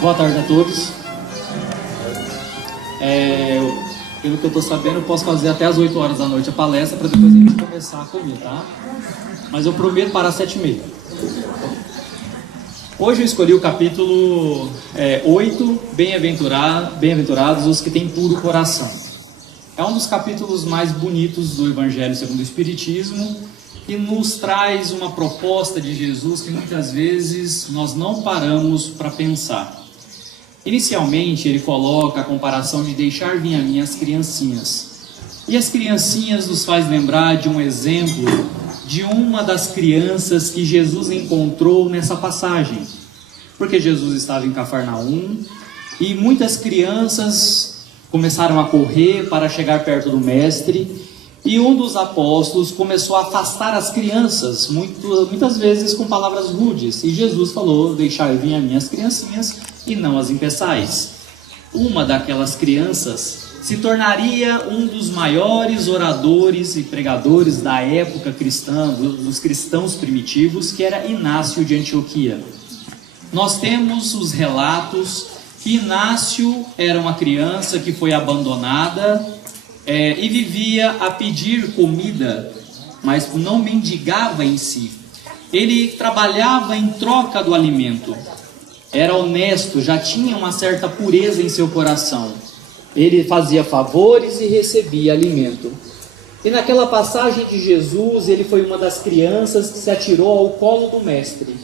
Boa tarde a todos. Pelo que eu estou sabendo, eu posso fazer até as 8 horas da noite a palestra para depois a gente começar a comer, tá? Mas eu prometo para as 7h30. Hoje eu escolhi o capítulo 8, Bem-aventurados os que têm puro coração. É um dos capítulos mais bonitos do Evangelho segundo o Espiritismo e nos traz uma proposta de Jesus que muitas vezes nós não paramos para pensar. Inicialmente ele coloca a comparação de deixar vir a mim as criancinhas. E as criancinhas nos faz lembrar de um exemplo de uma das crianças que Jesus encontrou nessa passagem. Porque Jesus estava em Cafarnaum e muitas crianças começaram a correr para chegar perto do mestre. E um dos apóstolos começou a afastar as crianças, muitas vezes com palavras rudes. E Jesus falou: deixai vir a mim as criancinhas e não as impeçais. Uma daquelas crianças se tornaria um dos maiores oradores e pregadores da época cristã, dos cristãos primitivos, que era Inácio de Antioquia. Nós temos os relatos que Inácio era uma criança que foi abandonada e vivia a pedir comida, mas não mendigava em si. Ele trabalhava em troca do alimento. Era honesto, já tinha uma certa pureza em seu coração. Ele fazia favores e recebia alimento. E naquela passagem de Jesus, ele foi uma das crianças que se atirou ao colo do mestre.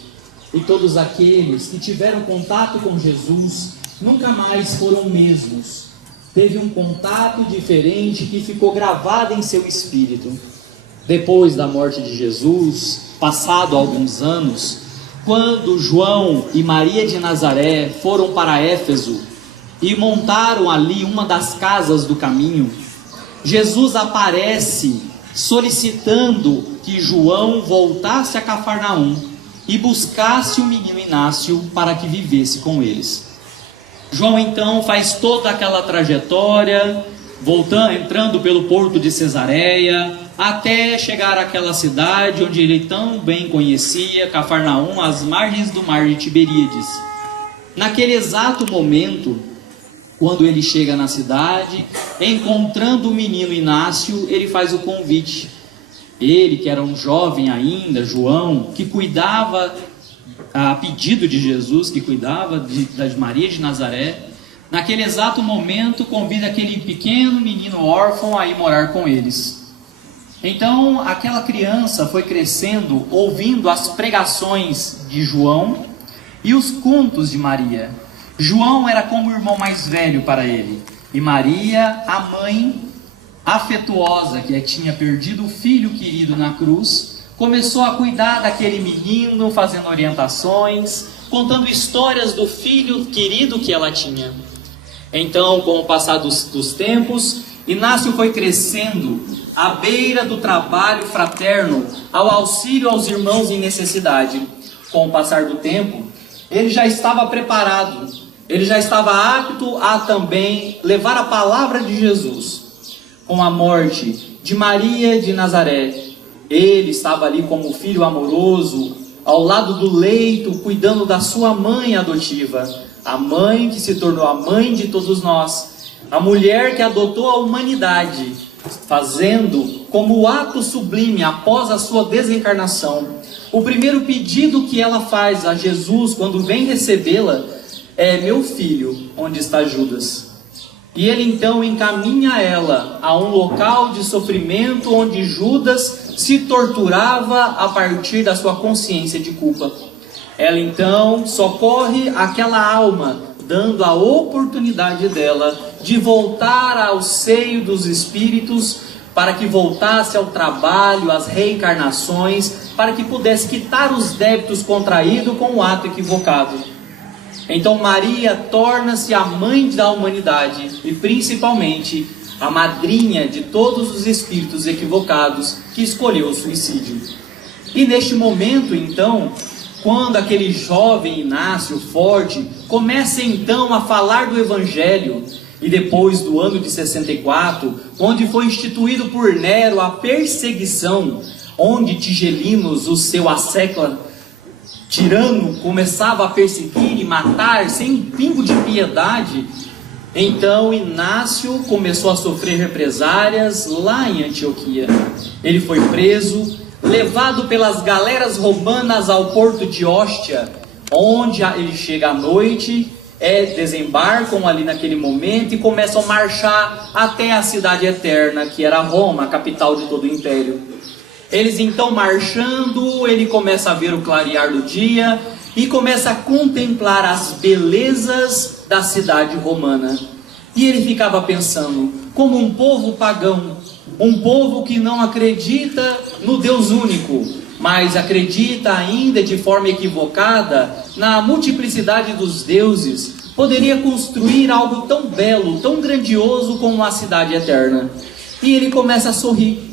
E todos aqueles que tiveram contato com Jesus nunca mais foram os mesmos. Teve um contato diferente que ficou gravado em seu espírito. Depois da morte de Jesus, passado alguns anos, quando João e Maria de Nazaré foram para Éfeso e montaram ali uma das casas do caminho, Jesus aparece solicitando que João voltasse a Cafarnaum e buscasse o menino Inácio para que vivesse com eles. João então faz toda aquela trajetória, entrando pelo porto de Cesareia, até chegar àquela cidade onde ele tão bem conhecia, Cafarnaum, às margens do mar de Tiberíades. Naquele exato momento, quando ele chega na cidade, encontrando o menino Inácio, ele faz o convite. Ele, que era um jovem ainda, João, que cuidava, a pedido de Jesus, que cuidava de Maria de Nazaré, naquele exato momento convida aquele pequeno menino órfão a ir morar com eles. Então aquela criança foi crescendo ouvindo as pregações de João e os contos de Maria. João era como o irmão mais velho para ele, e Maria, a mãe afetuosa que tinha perdido o filho querido na cruz, começou a cuidar daquele menino, fazendo orientações, contando histórias do filho querido que ela tinha. Então, com o passar dos tempos, Inácio foi crescendo à beira do trabalho fraterno, ao auxílio aos irmãos em necessidade. Com o passar do tempo, ele já estava preparado, ele já estava apto a também levar a palavra de Jesus. Com a morte de Maria de Nazaré, ele estava ali como filho amoroso, ao lado do leito, cuidando da sua mãe adotiva, a mãe que se tornou a mãe de todos nós, a mulher que adotou a humanidade, fazendo como ato sublime após a sua desencarnação. O primeiro pedido que ela faz a Jesus quando vem recebê-la é: meu filho, onde está Judas? E ele então encaminha ela a um local de sofrimento onde Judas se torturava a partir da sua consciência de culpa. Ela então socorre aquela alma, dando a oportunidade dela de voltar ao seio dos espíritos, para que voltasse ao trabalho, às reencarnações, para que pudesse quitar os débitos contraídos com o ato equivocado. Então Maria torna-se a mãe da humanidade e principalmente a madrinha de todos os espíritos equivocados que escolheu o suicídio. E neste momento então, quando aquele jovem Inácio forte começa então a falar do Evangelho, e depois do ano de 64, onde foi instituído por Nero a perseguição, onde Tigelinos, o seu assecla, tirano começava a perseguir e matar sem um pingo de piedade, então Inácio começou a sofrer represárias lá em Antioquia. Ele foi preso, levado pelas galeras romanas ao porto de Ostia, onde ele chega à noite, desembarcam ali naquele momento e começam a marchar até a cidade eterna, que era Roma, a capital de todo o império. Eles então marchando, ele começa a ver o clarear do dia e começa a contemplar as belezas da cidade romana. E ele ficava pensando, como um povo pagão, um povo que não acredita no Deus único, mas acredita ainda de forma equivocada na multiplicidade dos deuses, poderia construir algo tão belo, tão grandioso como a cidade eterna. E ele começa a sorrir.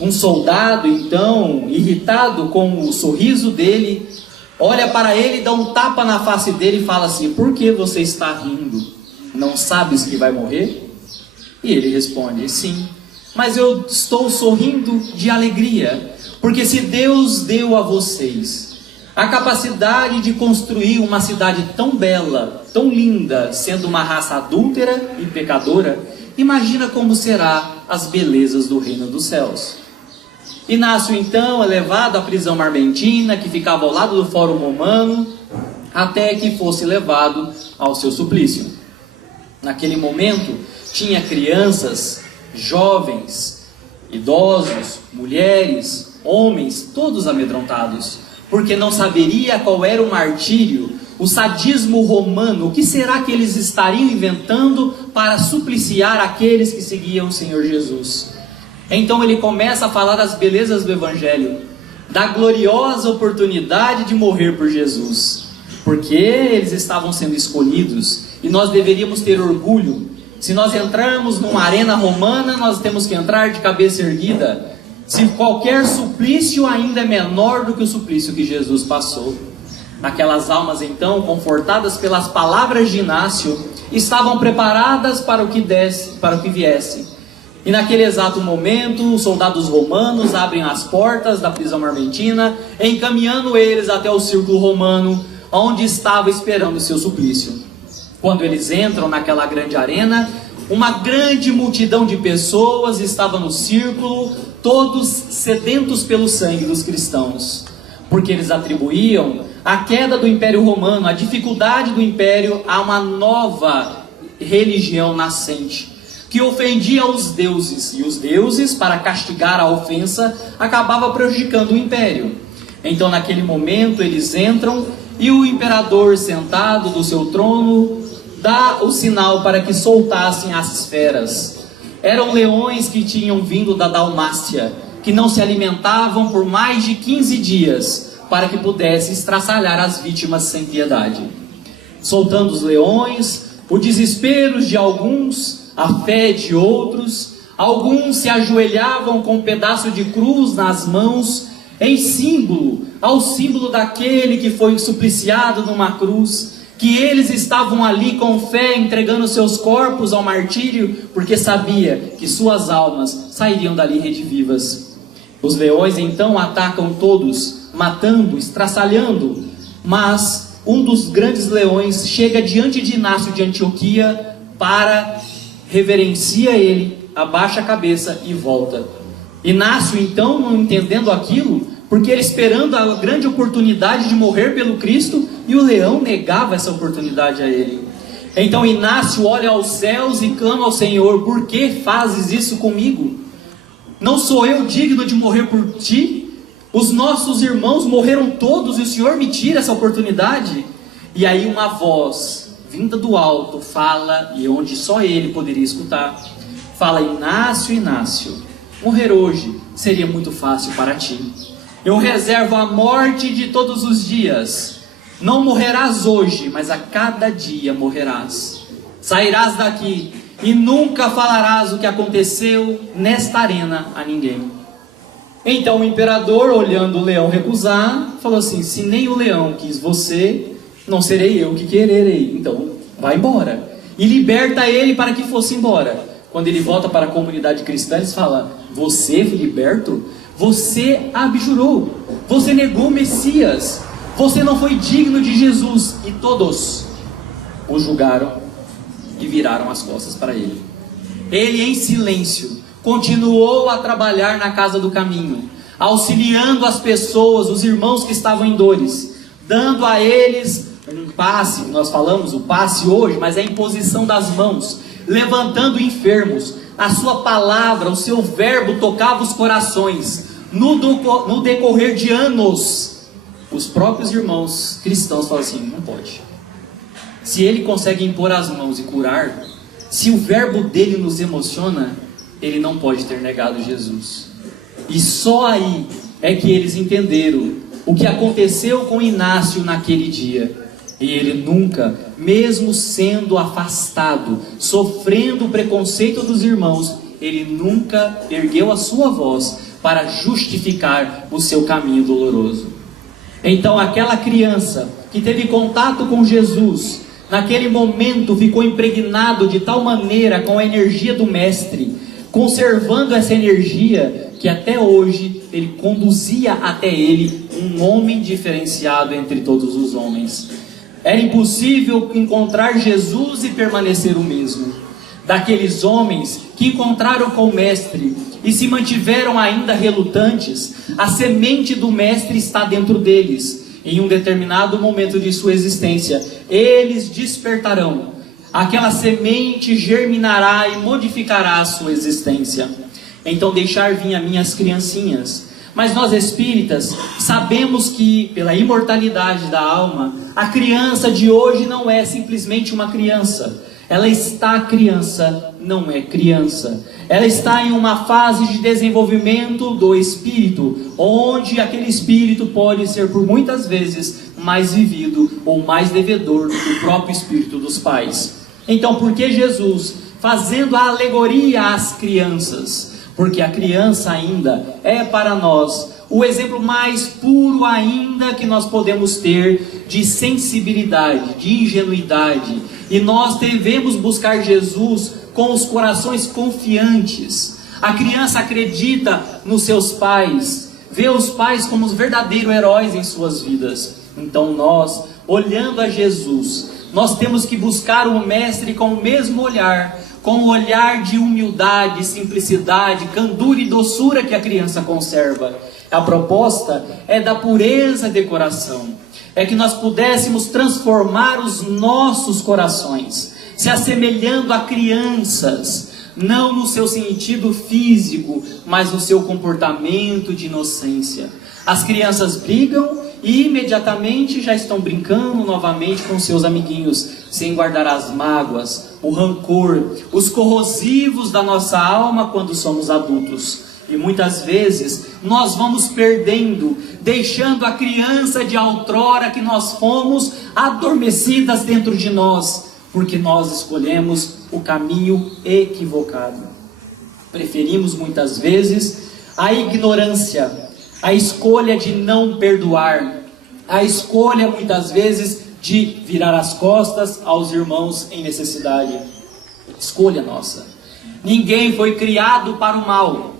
Um soldado, então, irritado com o sorriso dele, olha para ele, dá um tapa na face dele e fala assim: por que você está rindo? Não sabes que vai morrer? E ele responde: sim, mas eu estou sorrindo de alegria, porque se Deus deu a vocês a capacidade de construir uma cidade tão bela, tão linda, sendo uma raça adúltera e pecadora, imagina como será as belezas do reino dos céus. Inácio então é levado à prisão marmentina, que ficava ao lado do Fórum Romano, até que fosse levado ao seu suplício. Naquele momento, tinha crianças, jovens, idosos, mulheres, homens, todos amedrontados, porque não saberia qual era o martírio, o sadismo romano, o que será que eles estariam inventando para supliciar aqueles que seguiam o Senhor Jesus. Então ele começa a falar das belezas do Evangelho, da gloriosa oportunidade de morrer por Jesus, porque eles estavam sendo escolhidos, e nós deveríamos ter orgulho. Se nós entrarmos numa arena romana, nós temos que entrar de cabeça erguida, se qualquer suplício ainda é menor do que o suplício que Jesus passou. Aquelas almas então, confortadas pelas palavras de Inácio, estavam preparadas para o que viesse. E naquele exato momento, os soldados romanos abrem as portas da prisão marmentina, encaminhando eles até o círculo romano, onde estava esperando o seu suplício. Quando eles entram naquela grande arena, uma grande multidão de pessoas estava no círculo, todos sedentos pelo sangue dos cristãos, porque eles atribuíam a queda do Império Romano, a dificuldade do Império, a uma nova religião nascente, que ofendia os deuses, e os deuses, para castigar a ofensa, acabavam prejudicando o Império. Então naquele momento eles entram, e o imperador, sentado do seu trono, dá o sinal para que soltassem as feras. Eram leões que tinham vindo da Dalmácia, que não se alimentavam por mais de 15 dias, para que pudesse estraçalhar as vítimas sem piedade. Soltando os leões, o desespero de alguns, a fé de outros, alguns se ajoelhavam com um pedaço de cruz nas mãos, em símbolo, ao símbolo daquele que foi supliciado numa cruz, que eles estavam ali com fé, entregando seus corpos ao martírio, porque sabia que suas almas sairiam dali redivivas. Os leões então atacam todos, matando, estraçalhando, mas um dos grandes leões chega diante de Inácio de Antioquia, para, reverencia ele, abaixa a cabeça e volta. Inácio então, não entendendo aquilo, porque ele esperando a grande oportunidade de morrer pelo Cristo, e o leão negava essa oportunidade a ele. Então Inácio olha aos céus e clama ao Senhor: por que fazes isso comigo? Não sou eu digno de morrer por ti? Os nossos irmãos morreram todos e o Senhor me tira essa oportunidade? E aí uma voz vinda do alto fala, e onde só ele poderia escutar, fala: Inácio, Inácio, morrer hoje seria muito fácil para ti. Eu reservo a morte de todos os dias. Não morrerás hoje, mas a cada dia morrerás. Sairás daqui e nunca falarás o que aconteceu nesta arena a ninguém. Então o imperador, olhando o leão recusar, falou assim: se nem o leão quis você, não serei eu que quererei. Então vai embora. E liberta ele para que fosse embora. Quando ele volta para a comunidade cristã, eles falam: você, Filiberto, você abjurou, você negou o Messias, Você não foi digno de Jesus. E todos o julgaram e viraram as costas para ele. Ele, em silêncio, continuou a trabalhar na casa do caminho, auxiliando as pessoas, os irmãos que estavam em dores, dando a eles um passe. Nós falamos o passe hoje, mas é a imposição das mãos, levantando enfermos. A sua palavra, o seu verbo tocava os corações. No decorrer de anos, os próprios irmãos cristãos falam assim: não pode. Se ele consegue impor as mãos e curar, se o verbo dele nos emociona, ele não pode ter negado Jesus. E só aí é que eles entenderam o que aconteceu com Inácio naquele dia. E ele nunca, mesmo sendo afastado, sofrendo o preconceito dos irmãos, ele nunca ergueu a sua voz para justificar o seu caminho doloroso. Então aquela criança que teve contato com Jesus, naquele momento ficou impregnado de tal maneira com a energia do Mestre, conservando essa energia, que até hoje ele conduzia até ele um homem diferenciado entre todos os homens. Era impossível encontrar Jesus e permanecer o mesmo. Daqueles homens que encontraram com o Mestre e se mantiveram ainda relutantes, a semente do Mestre está dentro deles. Em um determinado momento de sua existência, eles despertarão. Aquela semente germinará e modificará a sua existência. Então deixar vir a minhas criancinhas. Mas nós espíritas sabemos que, pela imortalidade da alma, a criança de hoje não é simplesmente uma criança. Ela está criança, não é criança. Ela está em uma fase de desenvolvimento do espírito, onde aquele espírito pode ser por muitas vezes mais vivido ou mais devedor do que o próprio espírito dos pais. Então, por que Jesus, fazendo a alegoria às crianças? Porque a criança ainda é para nós o exemplo mais puro ainda que nós podemos ter de sensibilidade, de ingenuidade. E nós devemos buscar Jesus com os corações confiantes. A criança acredita nos seus pais, vê os pais como os verdadeiros heróis em suas vidas. Então nós, olhando a Jesus, nós temos que buscar o Mestre com o mesmo olhar, com um olhar de humildade, simplicidade, candura e doçura que a criança conserva. A proposta é da pureza de coração, é que nós pudéssemos transformar os nossos corações, se assemelhando a crianças, não no seu sentido físico, mas no seu comportamento de inocência. As crianças brigam e imediatamente já estão brincando novamente com seus amiguinhos, sem guardar as mágoas, o rancor, os corrosivos da nossa alma quando somos adultos. E muitas vezes nós vamos perdendo, deixando a criança de outrora que nós fomos adormecidas dentro de nós, porque nós escolhemos o caminho equivocado. Preferimos muitas vezes a ignorância, a escolha de não perdoar, a escolha muitas vezes de virar as costas aos irmãos em necessidade. Escolha nossa. Ninguém foi criado para o mal.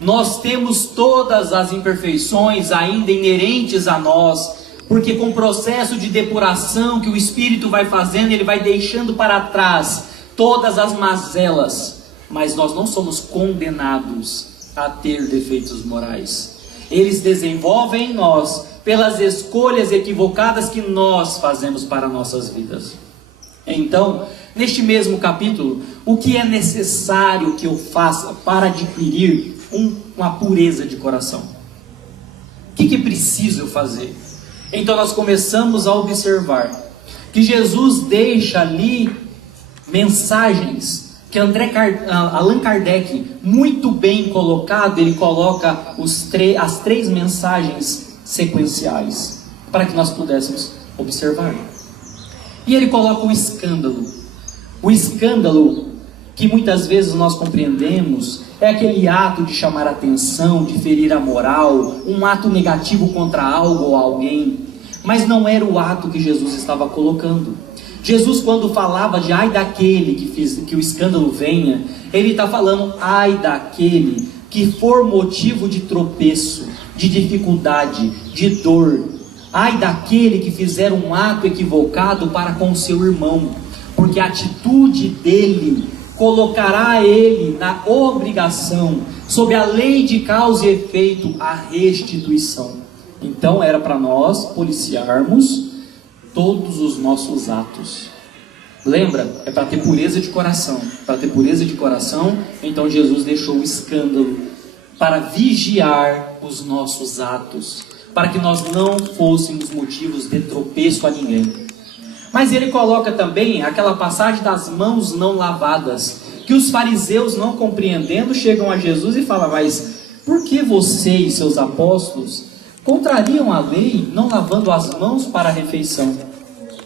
Nós temos todas as imperfeições ainda inerentes a nós, porque com o processo de depuração que o Espírito vai fazendo, ele vai deixando para trás todas as mazelas, mas nós não somos condenados a ter defeitos morais. Eles desenvolvem em nós pelas escolhas equivocadas que nós fazemos para nossas vidas. Então, neste mesmo capítulo, o que é necessário que eu faça para adquirir uma pureza de coração? O que preciso eu fazer? Então nós começamos a observar que Jesus deixa ali mensagens que Allan Kardec, muito bem colocado, ele coloca as três mensagens sequenciais, para que nós pudéssemos observar. E ele coloca o escândalo. O escândalo que muitas vezes nós compreendemos é aquele ato de chamar a atenção, de ferir a moral, um ato negativo contra algo ou alguém. Mas não era o ato que Jesus estava colocando. Jesus, quando falava de ai daquele que o escândalo venha, ele está falando ai daquele que for motivo de tropeço, de dificuldade, de dor. Ai daquele que fizer um ato equivocado para com seu irmão, porque a atitude dele colocará ele na obrigação, sob a lei de causa e efeito, a restituição. Então era para nós policiarmos todos os nossos atos. Lembra? É para ter pureza de coração. Para ter pureza de coração, então Jesus deixou o escândalo para vigiar os nossos atos, para que nós não fôssemos motivos de tropeço a ninguém. Mas ele coloca também aquela passagem das mãos não lavadas, que os fariseus, não compreendendo, chegam a Jesus e falam: mas por que você e seus apóstolos contrariam a lei, não lavando as mãos para a refeição?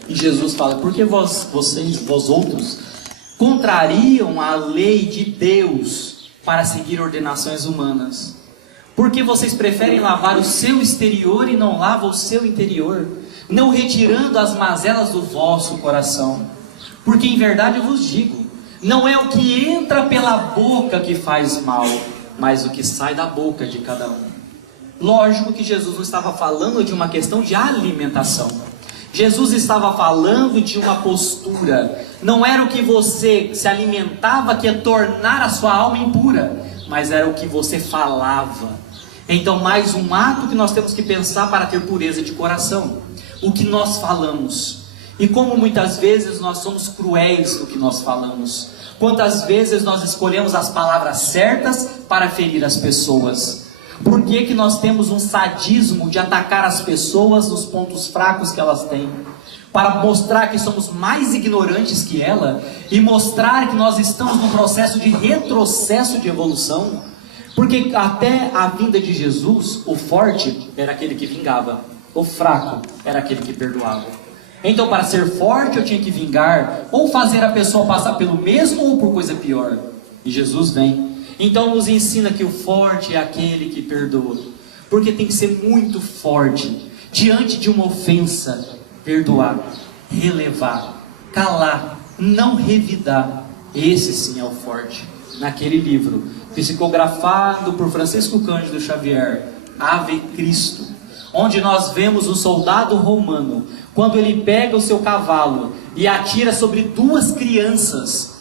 E Jesus fala: porque vós outros contrariam a lei de Deus para seguir ordenações humanas? Porque vocês preferem lavar o seu exterior e não lavam o seu interior, não retirando as mazelas do vosso coração? Porque em verdade eu vos digo, não é o que entra pela boca que faz mal, mas o que sai da boca de cada um. Lógico que Jesus não estava falando de uma questão de alimentação. Jesus estava falando de uma postura. Não era o que você se alimentava que ia tornar a sua alma impura, mas era o que você falava. Então, mais um ato que nós temos que pensar para ter pureza de coração: o que nós falamos. E como muitas vezes nós somos cruéis no que nós falamos. Quantas vezes nós escolhemos as palavras certas para ferir as pessoas. Por que que nós temos um sadismo de atacar as pessoas nos pontos fracos que elas têm? Para mostrar que somos mais ignorantes que ela e mostrar que nós estamos num processo de retrocesso de evolução. Porque até a vinda de Jesus, o forte era aquele que vingava, o fraco era aquele que perdoava. Então, para ser forte eu tinha que vingar, ou fazer a pessoa passar pelo mesmo ou por coisa pior. E Jesus vem. Então nos ensina que o forte é aquele que perdoa. Porque tem que ser muito forte diante de uma ofensa. Perdoar, relevar, calar, não revidar. Esse sim é o forte. Naquele livro, psicografado por Francisco Cândido Xavier, Ave Cristo, onde nós vemos o soldado romano, quando ele pega o seu cavalo e atira sobre duas crianças,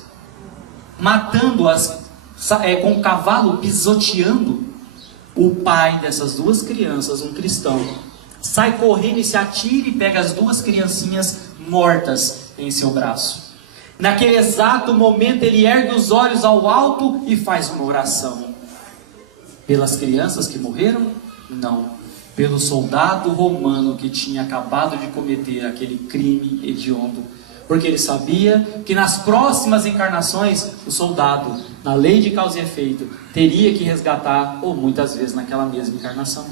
matando-as com o cavalo pisoteando, o pai dessas duas crianças, um cristão, sai correndo e se atira e pega as duas criancinhas mortas em seu braço. Naquele exato momento ele ergue os olhos ao alto e faz uma oração. Pelas crianças que morreram? Não. Pelo soldado romano que tinha acabado de cometer aquele crime hediondo. Porque ele sabia que nas próximas encarnações, o soldado, na lei de causa e efeito, teria que resgatar, ou muitas vezes naquela mesma encarnação.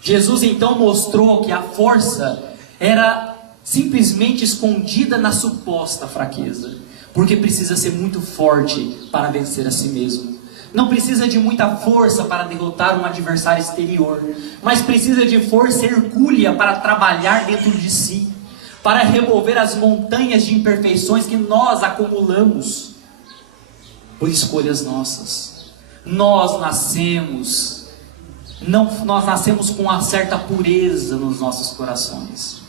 Jesus então mostrou que a força era simplesmente escondida na suposta fraqueza. Porque precisa ser muito forte para vencer a si mesmo. Não precisa de muita força para derrotar um adversário exterior, mas precisa de força hercúlea para trabalhar dentro de si, para remover as montanhas de imperfeições que nós acumulamos por escolhas nossas. Nós nascemos com uma certa pureza nos nossos corações,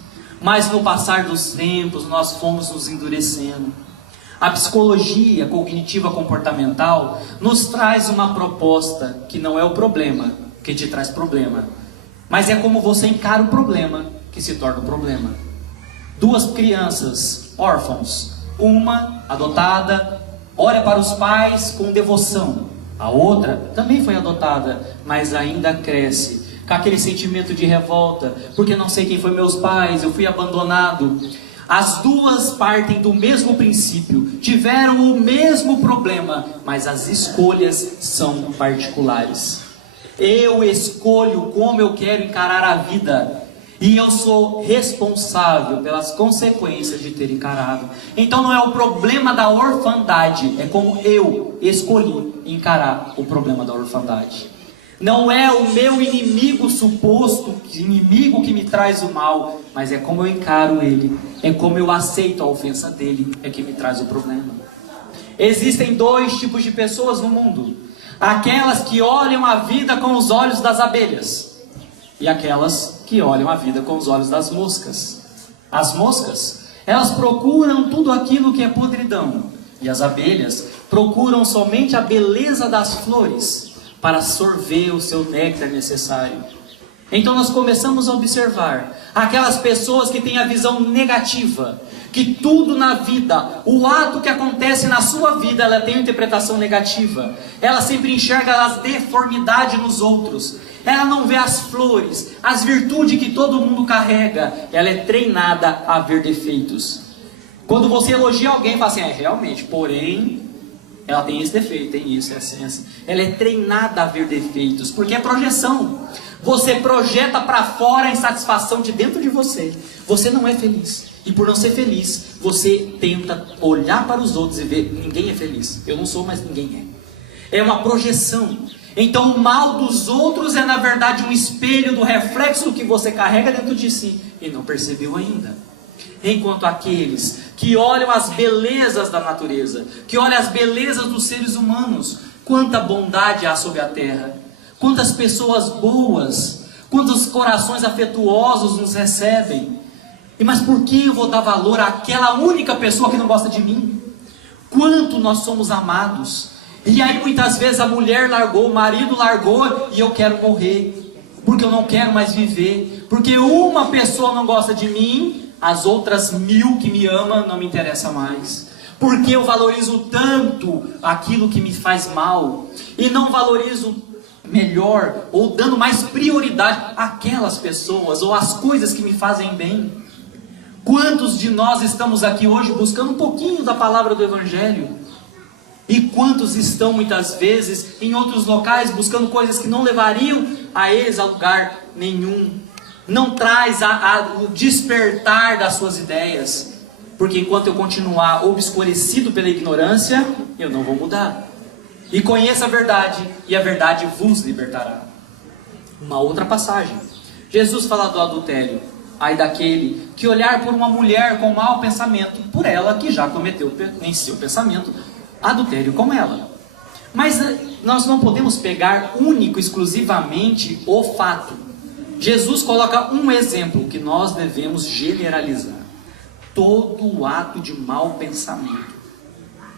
mas no passar dos tempos nós fomos nos endurecendo. A psicologia cognitiva comportamental nos traz uma proposta que não é o problema que te traz problema, mas é como você encara o problema que se torna o problema. Duas crianças órfãos, uma adotada, olha para os pais com devoção. A outra também foi adotada, mas ainda cresce com aquele sentimento de revolta, porque não sei quem foi meus pais, eu fui abandonado. As duas partem do mesmo princípio, tiveram o mesmo problema, mas as escolhas são particulares. Eu escolho como eu quero encarar a vida, e eu sou responsável pelas consequências de ter encarado. Então não é o problema da orfandade, é como eu escolhi encarar o problema da orfandade. Não é o meu inimigo suposto, inimigo que me traz o mal, mas é como eu encaro ele, é como eu aceito a ofensa dele, é que me traz o problema. Existem dois tipos de pessoas no mundo: aquelas que olham a vida com os olhos das abelhas, e aquelas que olham a vida com os olhos das moscas. As moscas, elas procuram tudo aquilo que é podridão, e as abelhas procuram somente a beleza das flores para sorver o seu néctar necessário. Então nós começamos a observar aquelas pessoas que têm a visão negativa, que tudo na vida, o ato que acontece na sua vida, ela tem uma interpretação negativa. Ela sempre enxerga as deformidades nos outros. Ela não vê as flores, as virtudes que todo mundo carrega. Ela é treinada a ver defeitos. Quando você elogia alguém, fala assim, realmente, porém, ela tem esse defeito, tem isso, é assim, assim. Ela é treinada a ver defeitos, porque é projeção. Você projeta para fora a insatisfação de dentro de você. Você não é feliz. E por não ser feliz, você tenta olhar para os outros e ver, ninguém é feliz. Eu não sou, mas ninguém é. É uma projeção. Então o mal dos outros é na verdade um espelho do reflexo do que você carrega dentro de si e não percebeu ainda. Enquanto aqueles que olham as belezas da natureza, que olham as belezas dos seres humanos, quanta bondade há sobre a terra, quantas pessoas boas, quantos corações afetuosos nos recebem. E mas por que eu vou dar valor àquela única pessoa que não gosta de mim? Quanto nós somos amados. E aí muitas vezes a mulher largou, o marido largou e eu quero morrer, porque eu não quero mais viver, porque uma pessoa não gosta de mim, as outras 1000 que me amam não me interessam mais. Porque eu valorizo tanto aquilo que me faz mal e não valorizo melhor ou dando mais prioridade àquelas pessoas ou às coisas que me fazem bem. Quantos de nós estamos aqui hoje buscando um pouquinho da palavra do Evangelho? E quantos estão muitas vezes em outros locais buscando coisas que não levariam a eles a lugar nenhum? Não traz o despertar das suas ideias. Porque enquanto eu continuar obscurecido pela ignorância, eu não vou mudar. E conheça a verdade, e a verdade vos libertará. Uma outra passagem. Jesus fala do adultério. Ai daquele que olhar por uma mulher com mau pensamento, por ela que já cometeu em seu pensamento adultério com ela. Mas nós não podemos pegar único, exclusivamente o fato. Jesus coloca um exemplo que nós devemos generalizar. Todo ato de mau pensamento.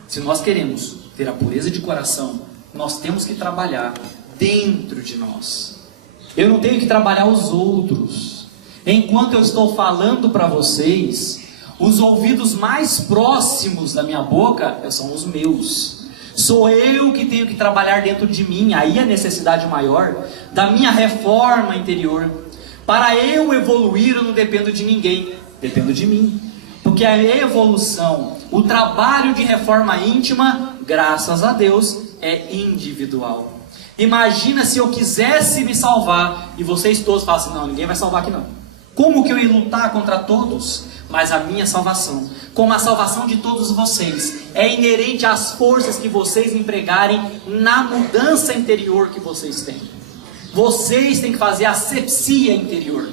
Se nós queremos ter a pureza de coração, nós temos que trabalhar dentro de nós. Eu não tenho que trabalhar os outros. Enquanto eu estou falando para vocês, os ouvidos mais próximos da minha boca são os meus. Sou eu que tenho que trabalhar dentro de mim. Aí a necessidade maior da minha reforma interior. Para eu evoluir, eu não dependo de ninguém, dependo de mim. Porque a evolução, o trabalho de reforma íntima, graças a Deus, é individual. Imagina se eu quisesse me salvar e vocês todos falassem, não, ninguém vai salvar aqui não. Como que eu ia lutar contra todos? Mas a minha salvação, como a salvação de todos vocês, é inerente às forças que vocês empregarem na mudança interior que vocês têm. Vocês têm que fazer a asepsia interior,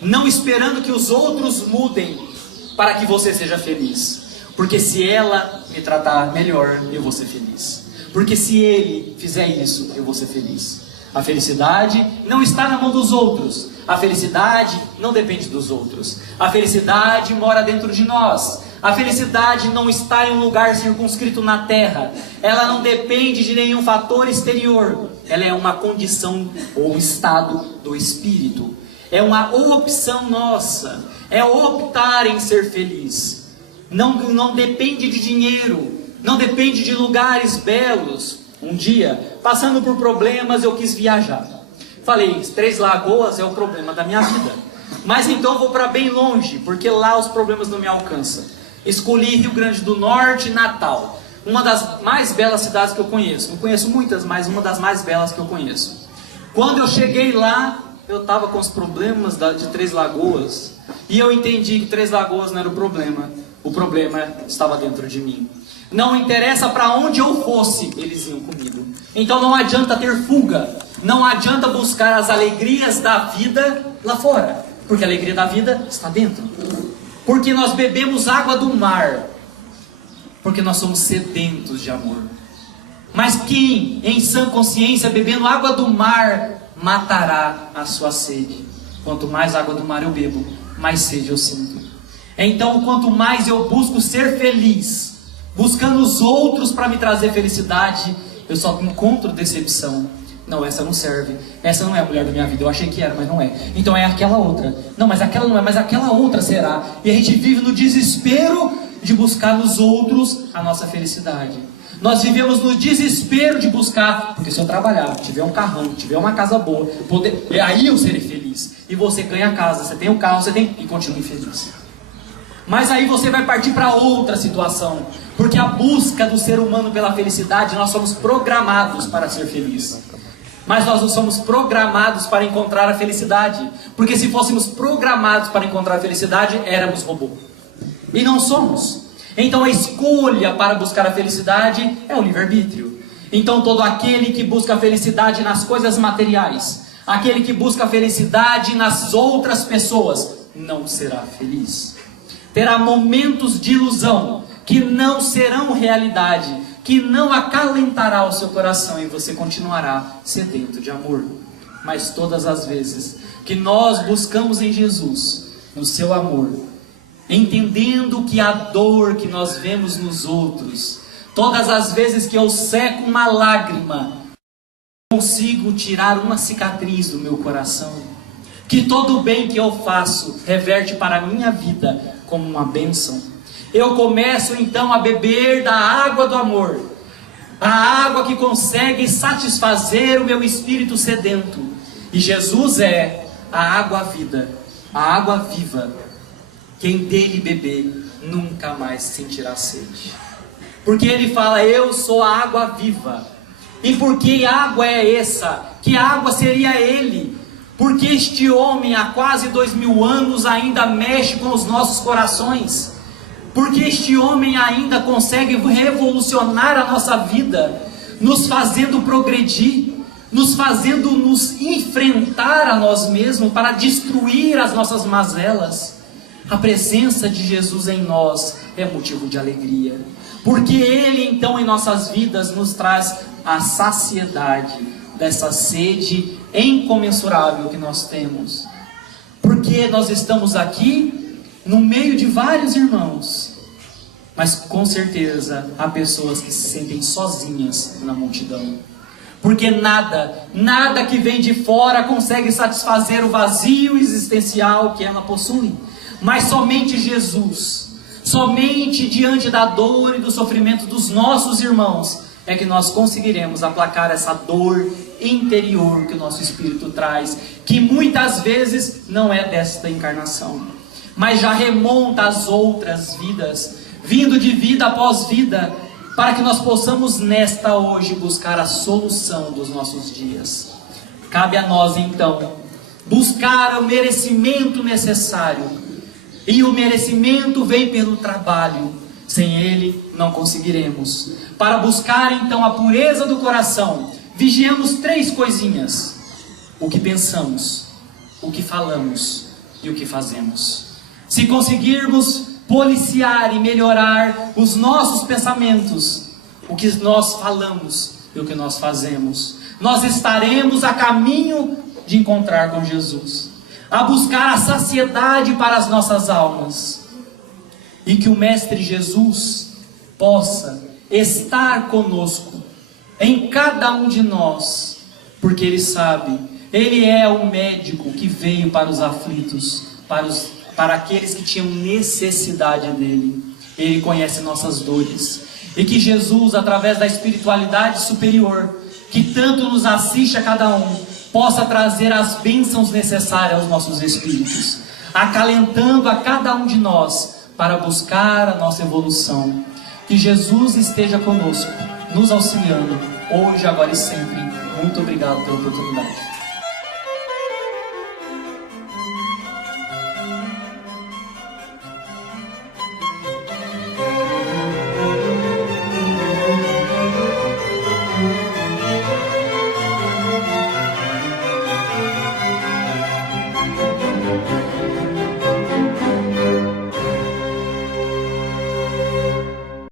não esperando que os outros mudem para que você seja feliz. Porque se ela me tratar melhor, eu vou ser feliz. Porque se ele fizer isso, eu vou ser feliz. A felicidade não está na mão dos outros. A felicidade não depende dos outros. A felicidade mora dentro de nós. A felicidade não está em um lugar circunscrito na terra. Ela não depende de nenhum fator exterior. Ela é uma condição ou um estado do espírito. É uma opção nossa. É optar em ser feliz. Não depende de dinheiro. Não depende de lugares belos. Um dia, passando por problemas, eu quis viajar. Falei, Três Lagoas é o problema da minha vida. Mas então eu vou para bem longe, porque lá os problemas não me alcançam. Escolhi Rio Grande do Norte e Natal. Uma das mais belas cidades que eu conheço. Não conheço muitas, mas uma das mais belas que eu conheço. Quando eu cheguei lá, eu estava com os problemas de Três Lagoas. E eu entendi que Três Lagoas não era o problema. O problema estava dentro de mim. Não interessa para onde eu fosse, eles iam comigo. Então não adianta ter fuga. Não adianta buscar as alegrias da vida lá fora. Porque a alegria da vida está dentro. Porque nós bebemos água do mar. Porque nós somos sedentos de amor. Mas quem, em sã consciência, bebendo água do mar, matará a sua sede. Quanto mais água do mar eu bebo, mais sede eu sinto. Então, quanto mais eu busco ser feliz, buscando os outros para me trazer felicidade, eu só encontro decepção. Não, essa não serve. Essa não é a mulher da minha vida. Eu achei que era, mas não é. Então é aquela outra. Não, mas aquela não é, mas aquela outra será. E a gente vive no desespero de buscar nos outros a nossa felicidade. Nós vivemos no desespero de buscar, porque se eu trabalhar, tiver um carrão, tiver uma casa boa, aí eu serei feliz. E você ganha a casa, você tem um carro, você tem, e continua infeliz. Mas aí você vai partir para outra situação, porque a busca do ser humano pela felicidade, nós somos programados para ser felizes. Mas nós não somos programados para encontrar a felicidade, porque se fôssemos programados para encontrar a felicidade, éramos robô. E não somos. Então a escolha para buscar a felicidade é o livre-arbítrio. Então todo aquele que busca a felicidade nas coisas materiais, aquele que busca a felicidade nas outras pessoas, não será feliz. Terá momentos de ilusão que não serão realidade, que não acalentará o seu coração, e você continuará sedento de amor. Mas todas as vezes que nós buscamos em Jesus, no seu amor, entendendo que a dor que nós vemos nos outros, todas as vezes que eu seco uma lágrima, consigo tirar uma cicatriz do meu coração, que todo o bem que eu faço reverte para a minha vida como uma bênção. Eu começo então a beber da água do amor, a água que consegue satisfazer o meu espírito sedento. E Jesus é a água vida, a água viva. Quem dele beber nunca mais sentirá sede. Porque ele fala, eu sou a água viva. E por que água é essa? Que água seria ele? Porque este homem há quase 2000 anos ainda mexe com os nossos corações. Porque este homem ainda consegue revolucionar a nossa vida, nos fazendo progredir, nos fazendo nos enfrentar a nós mesmos para destruir as nossas mazelas. A presença de Jesus em nós é motivo de alegria, porque Ele então em nossas vidas nos traz a saciedade dessa sede incomensurável que nós temos. Porque nós estamos aqui no meio de vários irmãos, mas com certeza há pessoas que se sentem sozinhas na multidão. Porque nada que vem de fora consegue satisfazer o vazio existencial que ela possui. Mas somente Jesus, somente diante da dor e do sofrimento dos nossos irmãos, é que nós conseguiremos aplacar essa dor interior que o nosso espírito traz, que muitas vezes não é desta encarnação, mas já remonta às outras vidas, vindo de vida após vida, para que nós possamos nesta hoje buscar a solução dos nossos dias. Cabe a nós então buscar o merecimento necessário. E o merecimento vem pelo trabalho. Sem ele não conseguiremos. Para buscar então a pureza do coração, vigiemos 3 coisinhas: o que pensamos, o que falamos e o que fazemos. Se conseguirmos policiar e melhorar os nossos pensamentos, o que nós falamos e o que nós fazemos, nós estaremos a caminho de encontrar com Jesus, a buscar a saciedade para as nossas almas. E que o Mestre Jesus possa estar conosco, em cada um de nós, porque Ele sabe, Ele é o médico que veio para os aflitos, para aqueles que tinham necessidade dEle. Ele conhece nossas dores. E que Jesus, através da espiritualidade superior, que tanto nos assiste a cada um, possa trazer as bênçãos necessárias aos nossos espíritos, acalentando a cada um de nós para buscar a nossa evolução. Que Jesus esteja conosco, nos auxiliando, hoje, agora e sempre. Muito obrigado pela oportunidade.